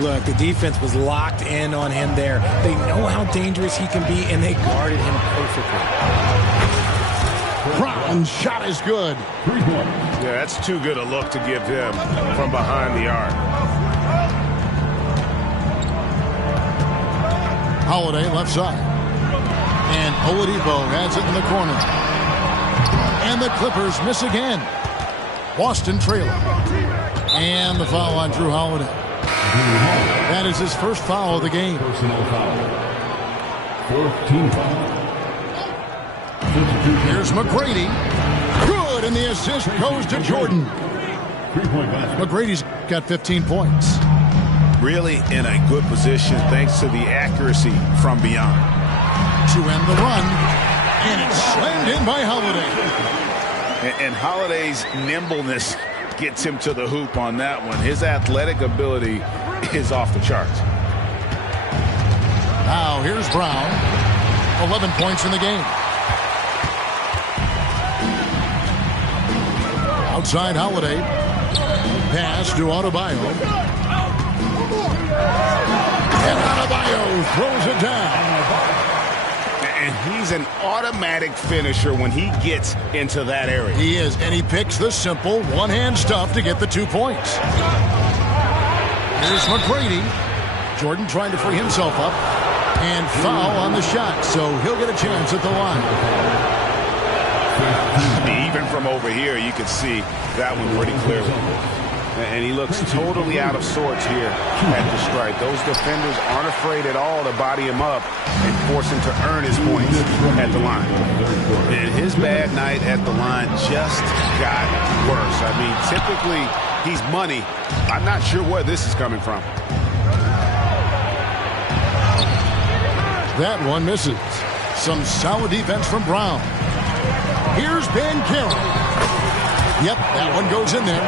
Look, the defense was locked in on him there. They know how dangerous he can be, and they guarded him perfectly. Brown's shot is good. Yeah, that's too good a look to give him from behind the arc. Holiday left side. And Oladipo has it in the corner. And the Clippers miss again. Boston trailing. And the foul on Drew Holiday. That is his first foul of the game. Personal foul. 4th team foul. Here's McGrady. Good, and the assist goes to Jordan. 3-point basket. McGrady's got 15 points. Really in a good position thanks to the accuracy from beyond. To end the run, and it's slammed in by Holiday. And Holiday's nimbleness gets him to the hoop on that one. His athletic ability is off the charts. Now here's Brown. 11 points in the game. Outside Holiday. Pass to Adebayo. And Adebayo throws it down. And he's an automatic finisher when he gets into that area. He is, and he picks the simple one-hand stuff to get the 2 points. Here's McGrady. Jordan trying to free himself up. And foul on the shot, so he'll get a chance at the line. Even from over here, you can see that one pretty clearly. And he looks totally out of sorts here at the stripe. Those defenders aren't afraid at all to body him up and force him to earn his points at the line. And his bad night at the line just got worse. I mean, typically he's money. I'm not sure where this is coming from. That one misses. Some solid defense from Brown. Here's Banchero. Yep, that one goes in there.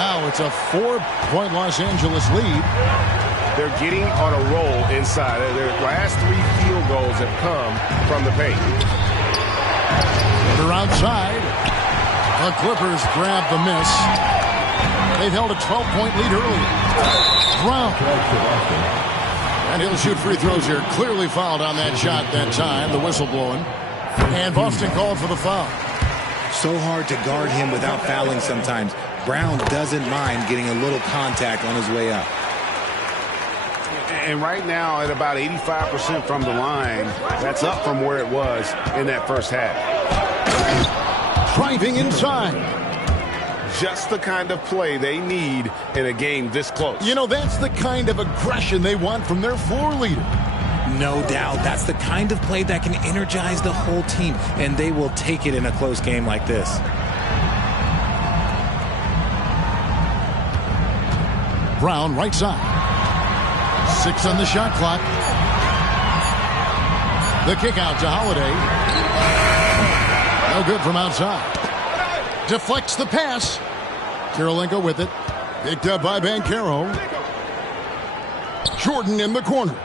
Now it's a 4-point Los Angeles lead. They're getting on a roll inside. Their last 3 field goals have come from the paint. They're outside. The Clippers grab the miss. They've held a 12-point lead earlier. Brown. And he'll shoot free throws here. Clearly fouled on that shot that time. The whistle blowing. And Boston called for the foul. So hard to guard him without fouling sometimes. Brown doesn't mind getting a little contact on his way up. And right now at about 85% from the line, that's up from where it was in that first half. Driving inside. Just the kind of play they need in a game this close. You know, that's the kind of aggression they want from their floor leader. No doubt. That's the kind of play that can energize the whole team, and they will take it in a close game like this. Brown, right side. 6 on the shot clock. The kick out to Holiday. No good from outside. Deflects the pass. Kirilenko with it. Picked up by Banchero. Jordan in the corner.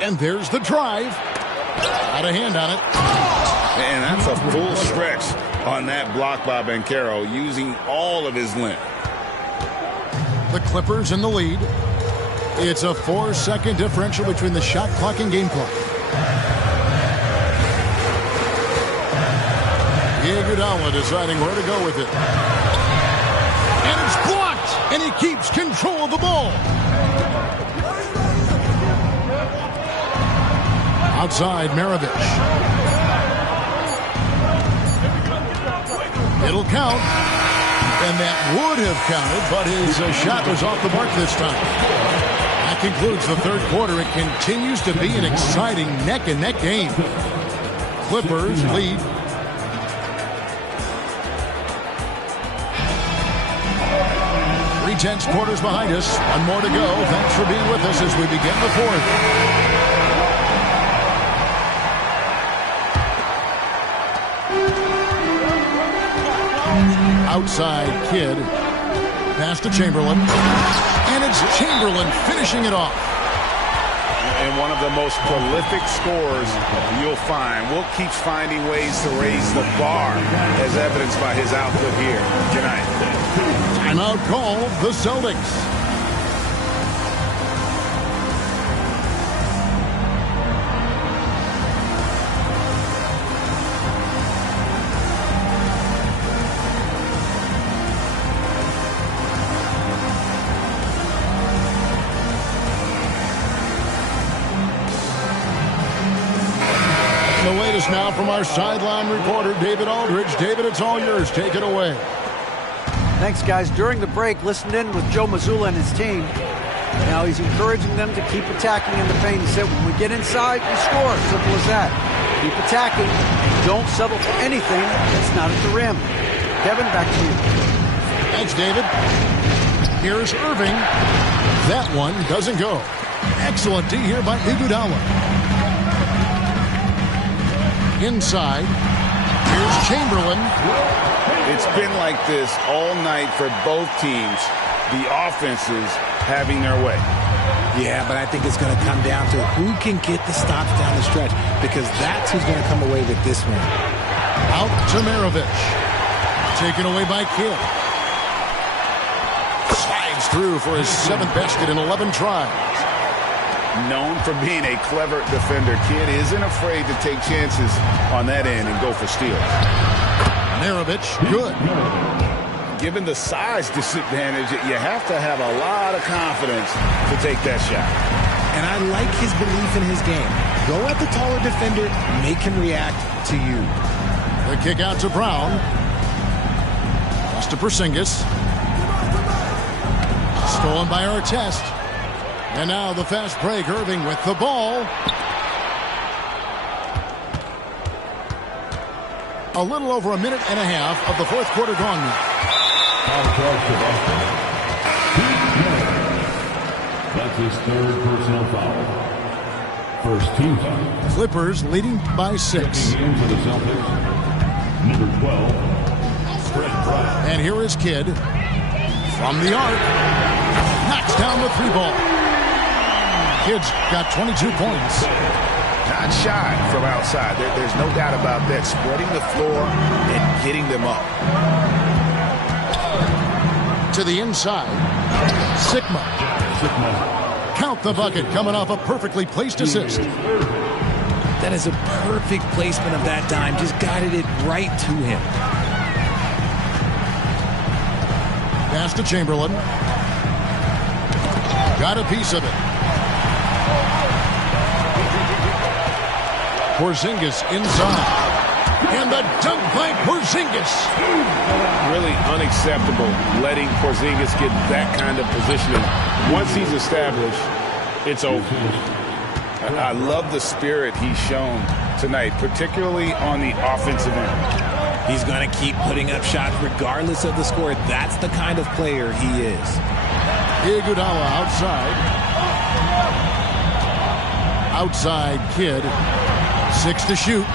And there's the drive. Out of hand on it. And that's a full stretch on that block by Banchero, using all of his length. The Clippers in the lead. It's a 4-second differential between the shot clock and game clock. Iguodala deciding where to go with it. And it's blocked! And he keeps control of the ball. Outside, Maravich. It'll count. And that would have counted, but his shot was off the mark this time. That concludes the third quarter. It continues to be an exciting neck-and-neck game. Clippers lead. Three-tenths quarters behind us. One more to go. Thanks for being with us as we begin the fourth. Outside Kidd. Pass to Chamberlain. And it's Chamberlain finishing it off. And one of the most prolific scorers you'll find. Wilt keeps finding ways to raise the bar, as evidenced by his output here tonight. Timeout call, the Celtics. Now from our sideline reporter, David Aldridge. David, it's all yours. Take it away. Thanks, guys. During the break, listened in with Joe Mazzulla and his team. Now he's encouraging them to keep attacking in the paint. He said, when we get inside, we score. Simple as that. Keep attacking. Don't settle for anything that's not at the rim. Kevin, back to you. Thanks, David. Here's Irving. That one doesn't go. Excellent D here by Iguodala. Inside, here's Chamberlain. It's been like this all night for both teams. The offenses having their way. Yeah, but I think it's going to come down to who can get the stops down the stretch, because that's who's going to come away with this one. Out to Maravich. Taken away by Kidd. Slides through for his 7th basket in 11 tries. known for being a clever defender. Kidd isn't afraid to take chances on that end and go for steals. Maravich, good. Given the size disadvantage, you have to have a lot of confidence to take that shot. And I like his belief in his game. Go at the taller defender, make him react to you. The kick out to Brown. Pass to Porzingis. Stolen by Artest. And now the fast break. Irving with the ball. A little over a minute and a half of the fourth quarter gone now. That's his third personal foul. First team foul. Clippers leading by 6. Checking in for the Celtics, number 12, Fred Bryant. And here is Kidd from the arc. Knocks down the 3-ball. Kidd's got 22 points. Not shy from outside. There's no doubt about that. Spreading the floor and getting them up. To the inside. Sigma. Count the bucket, coming off a perfectly placed assist. That is a perfect placement of that dime. Just guided it right to him. Pass to Chamberlain. Got a piece of it. Porzingis inside. And the dunk by Porzingis. Really unacceptable letting Porzingis get that kind of positioning. Once he's established, it's over. I love the spirit he's shown tonight, particularly on the offensive end. He's going to keep putting up shots regardless of the score. That's the kind of player he is. Iguodala outside. Outside Kidd. 6 to shoot.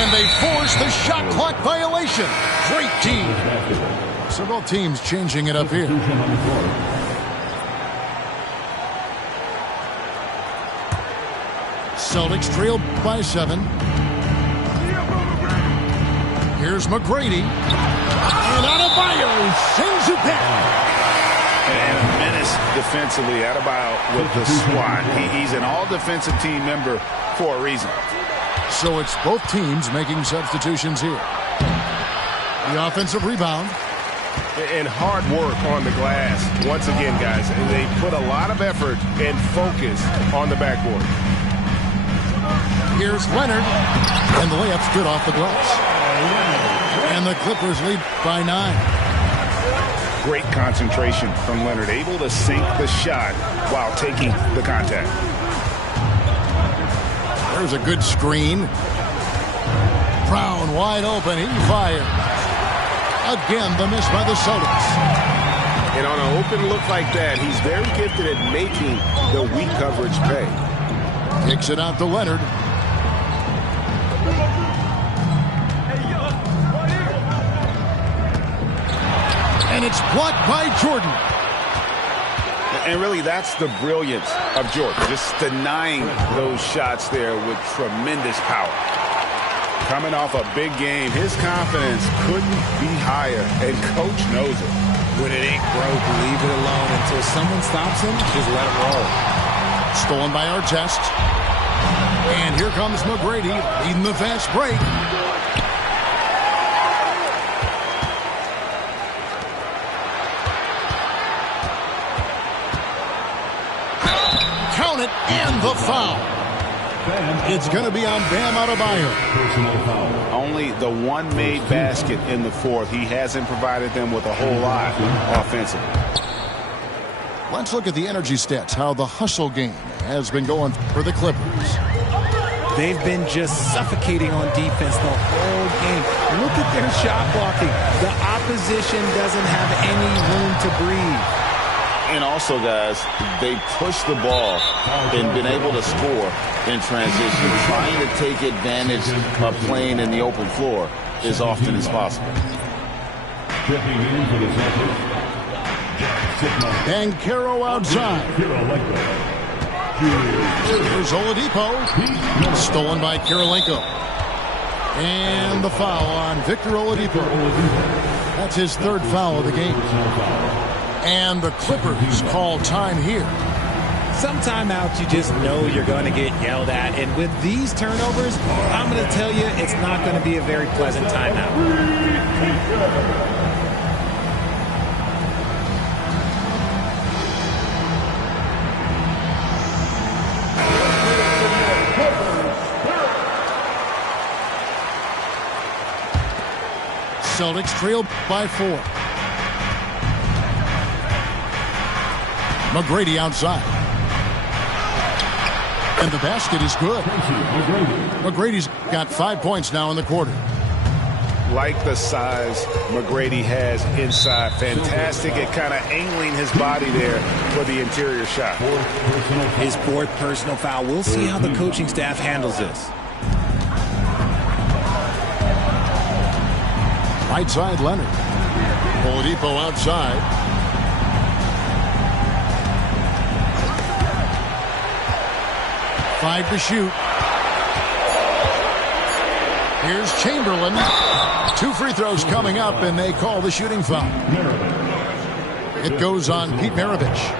And they force the shot clock violation. Great team. So both teams changing it up here. Celtics trailed by 7. Here's McGrady. And Adebayo sends it back. And a menace defensively. Adebayo with the swat. He's an all-defensive team member for a reason. So it's both teams making substitutions here. The offensive rebound. And hard work on the glass. Once again, guys, they put a lot of effort and focus on the backboard. Here's Leonard. And the layup's good off the glass. And the Clippers lead by 9. Great concentration from Leonard. Able to sink the shot while taking the contact. There's a good screen. Brown wide open. He fires. Again, the miss by the Celtics. And on an open look like that, he's very gifted at making the weak coverage pay. Kicks it out to Leonard. And it's blocked by Jordan. And really, that's the brilliance of Jordan. Just denying those shots there with tremendous power. Coming off a big game, his confidence couldn't be higher, and coach knows it. When it ain't broke, leave it alone. Until someone stops him, just let him roll. Stolen by Artest. And here comes McGrady leading the fast break. Count it, and the foul. It's going to be on Bam Adebayo. Only the one made basket in the fourth. He hasn't provided them with a whole lot offensively. Let's look at the energy stats, how the hustle game has been going for the Clippers. They've been just suffocating on defense the whole game. Look at their shot blocking. The opposition doesn't have any room to breathe. And also, guys, they push the ball and been able to score in transition, trying to take advantage of playing in the open floor as often as possible. Banchero outside. Here's Oladipo. Stolen by Kirilenko. And the foul on Victor Oladipo. That's his third foul of the game. And the Clippers call time here. Some timeouts you just know you're going to get yelled at. And with these turnovers, I'm going to tell you it's not going to be a very pleasant timeout. Celtics trail by 4. McGrady outside. And the basket is good. McGrady's got 5 points now in the quarter. Like the size McGrady has inside. Fantastic at kind of angling his body there for the interior shot. His 4th personal foul. We'll see how the coaching staff handles this. Right side, Leonard. Oladipo outside. Five to shoot. Here's Chamberlain. 2 free throws coming up, and they call the shooting foul. It goes on Pete Maravich.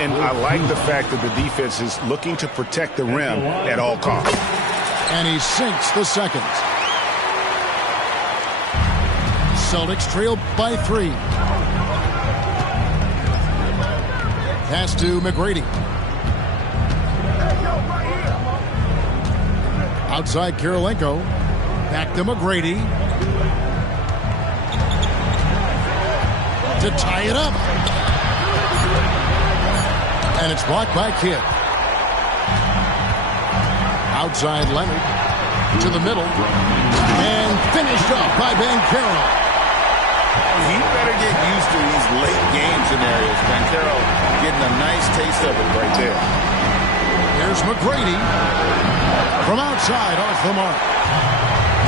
And I like the fact that the defense is looking to protect the rim at all costs. And he sinks the second. Celtics trail by 3. Pass to McGrady. Outside Kirilenko. Back to McGrady. To tie it up. And it's blocked by Kidd. Outside Leonard. To the middle. And finished off by Banchero. He better get used to these late game scenarios. Banchero getting a nice taste of it right there. Here's McGrady from outside off the mark.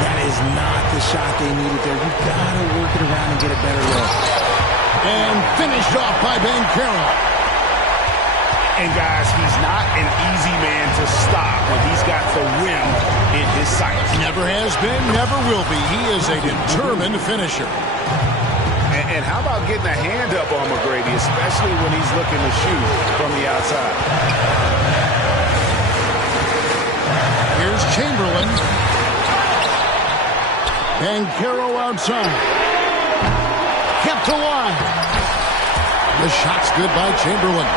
That is not the shot they needed there. You've got to work it around and get a better look. And finished off by Banchero. And guys, he's not an easy man to stop when he's got the rim in his sights. Never has been, never will be. He is a determined finisher. And how about getting a hand up on McGrady, especially when he's looking to shoot from the outside? Here's Chamberlain. Banchero outside. Kept alive. The shot's good by Chamberlain.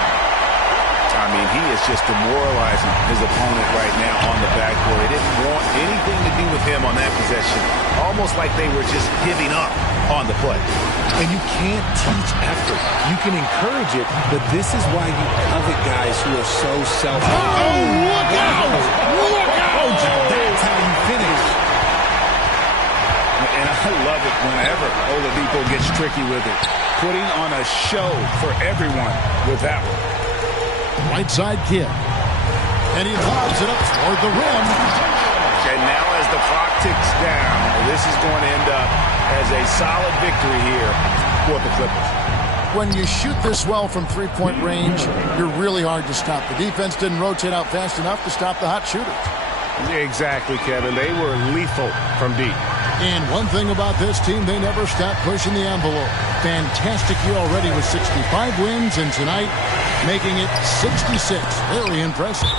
I mean, he is just demoralizing his opponent right now on the backboard. They didn't want anything to do with him on that possession. Almost like they were just giving up on the play. And you can't teach effort. You can encourage it, but this is why you covet guys who are so self-aware. Oh, look out! Look out! That's how you finish. And I love it whenever Oladipo gets tricky with it. Putting on a show for everyone with that one. Right side Kidd. And he lobs it up toward the rim. And now as the clock ticks down, this is going to end up as a solid victory here for the Clippers. When you shoot this well from three-point range, you're really hard to stop. The defense didn't rotate out fast enough to stop the hot shooters. Exactly, Kevin. They were lethal from deep. And one thing about this team, they never stop pushing the envelope. Fantastic year already with 65 wins, and tonight making it 66. Very impressive.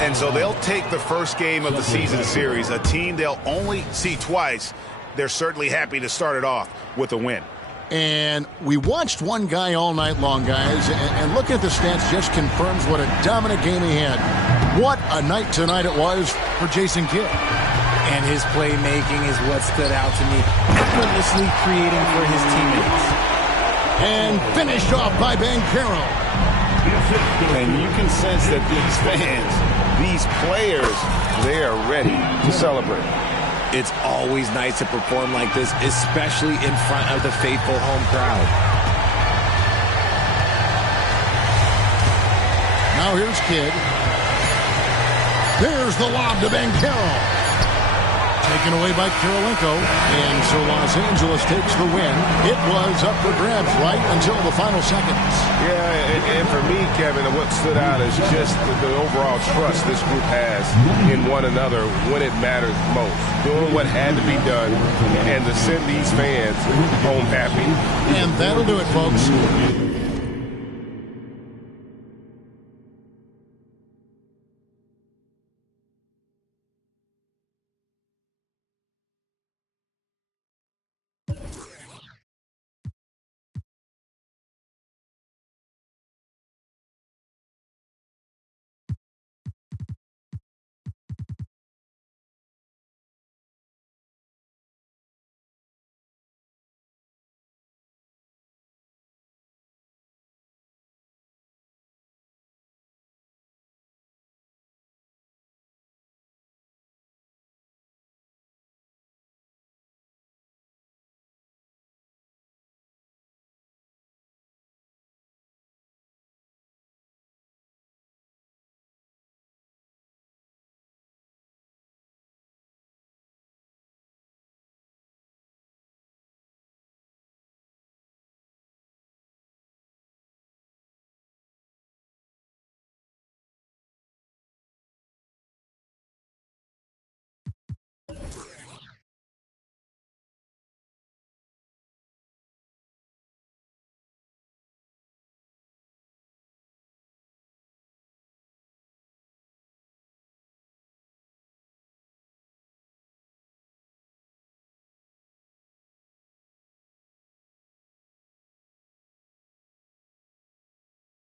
And so they'll take the first game of the season series, a team they'll only see twice. They're certainly happy to start it off with a win. And we watched one guy all night long, guys, and looking at the stats just confirms what a dominant game he had. What a night tonight it was for Jason Kidd. And his playmaking is what stood out to me. Effortlessly creating for his teammates. And finished off by Banchero. And you can sense that these fans, these players, they are ready to celebrate. It's always nice to perform like this, especially in front of the faithful home crowd. Now here's Kidd. There's the lob to Banchero. Taken away by Kirilenko. And so Los Angeles takes the win. It was up for grabs right until the final seconds. Yeah, and for me, Kevin, what stood out is just the overall trust this group has in one another when it matters most. Doing what had to be done and to send these fans home happy. And that'll do it, folks.